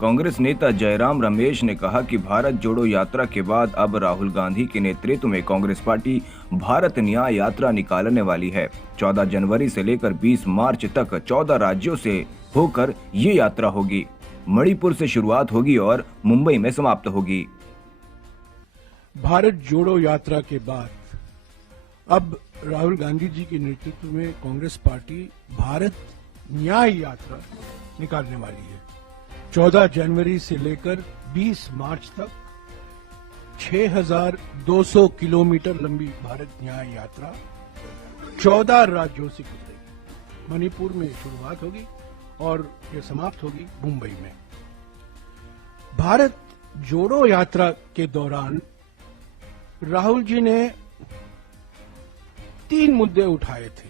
कांग्रेस नेता जयराम रमेश ने कहा कि भारत जोड़ो यात्रा के बाद अब राहुल गांधी के नेतृत्व में कांग्रेस पार्टी भारत न्याय यात्रा निकालने वाली है। 14 जनवरी से लेकर 20 मार्च तक 14 राज्यों से होकर ये यात्रा होगी। मणिपुर से शुरुआत होगी और मुंबई में समाप्त होगी। भारत जोड़ो यात्रा के बाद अब राहुल गांधी जी के नेतृत्व में कांग्रेस पार्टी भारत न्याय यात्रा निकालने वाली है। 14 जनवरी से लेकर 20 मार्च तक 6,200 किलोमीटर लंबी भारत न्याय यात्रा 14 राज्यों से गुजरेगी। मणिपुर में शुरुआत होगी और यह समाप्त होगी मुंबई में। भारत जोड़ो यात्रा के दौरान राहुल जी ने 3 मुद्दे उठाए थे।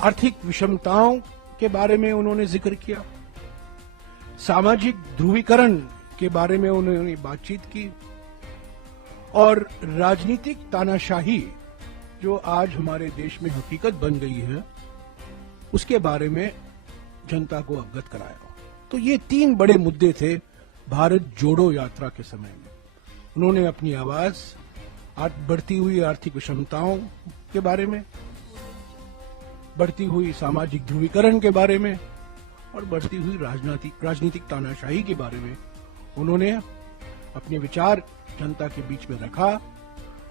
आर्थिक विषमताओं के बारे में उन्होंने जिक्र किया, सामाजिक ध्रुवीकरण के बारे में उन्होंने बातचीत की और राजनीतिक तानाशाही जो आज हमारे देश में हकीकत बन गई है उसके बारे में जनता को अवगत कराया। तो ये 3 बड़े मुद्दे थे भारत जोड़ो यात्रा के समय में। उन्होंने अपनी आवाज बढ़ती हुई आर्थिक विषमताओं के बारे में, बढ़ती हुई सामाजिक ध्रुवीकरण के बारे में और बढ़ती हुई राजनीतिक तानाशाही के बारे में उन्होंने अपने विचार जनता के बीच में रखा।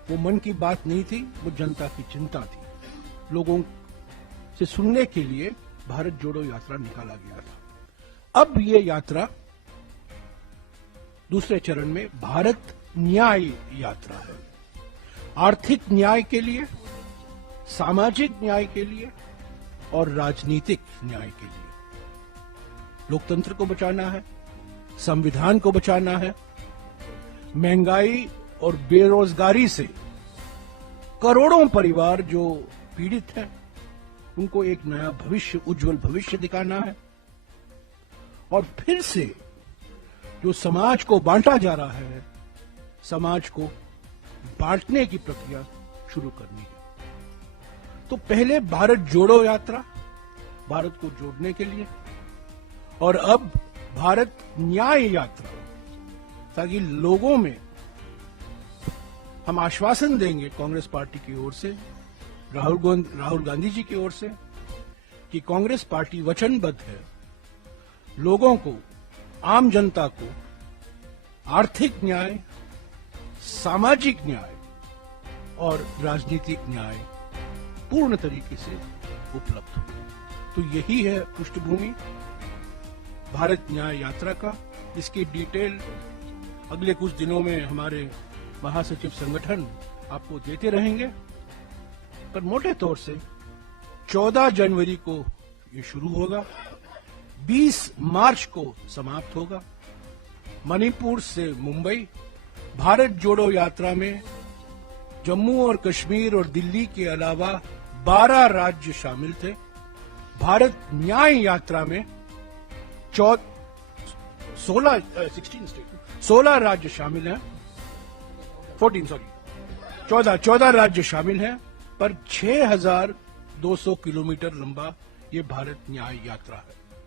वो मन की बात नहीं थी, वो जनता की चिंता थी। लोगों से सुनने के लिए भारत जोड़ो यात्रा निकाला गया था। अब ये यात्रा दूसरे चरण में भारत न्याय यात्रा है। आर्थिक न्याय के लिए, सामाजिक न्याय के लिए और राजनीतिक न्याय के लिए। लोकतंत्र को बचाना है, संविधान को बचाना है। महंगाई और बेरोजगारी से करोड़ों परिवार जो पीड़ित हैं उनको एक नया भविष्य, उज्जवल भविष्य दिखाना है। और फिर से जो समाज को बांटा जा रहा है, समाज को बांटने की प्रक्रिया शुरू करनी है। तो पहले भारत जोड़ो यात्रा, भारत को जोड़ने के लिए, और अब भारत न्याय यात्रा, ताकि लोगों में हम आश्वासन देंगे कांग्रेस पार्टी की ओर से, राहुल गांधी जी की ओर से, कि कांग्रेस पार्टी वचनबद्ध है लोगों को, आम जनता को आर्थिक न्याय, सामाजिक न्याय और राजनीतिक न्याय पूर्ण तरीके से उपलब्ध हो। तो यही है पृष्ठभूमि भारत न्याय यात्रा का। इसकी डिटेल अगले कुछ दिनों में हमारे महासचिव संगठन आपको देते रहेंगे, पर मोटे तौर से 14 जनवरी को ये शुरू होगा, 20 मार्च को समाप्त होगा। मणिपुर से मुंबई। भारत जोड़ो यात्रा में जम्मू और कश्मीर और दिल्ली के अलावा 12 राज्य शामिल थे। भारत न्याय यात्रा में 16 राज्य शामिल हैं, 14 राज्य शामिल हैं, पर 6,200 किलोमीटर लंबा ये भारत न्याय यात्रा है।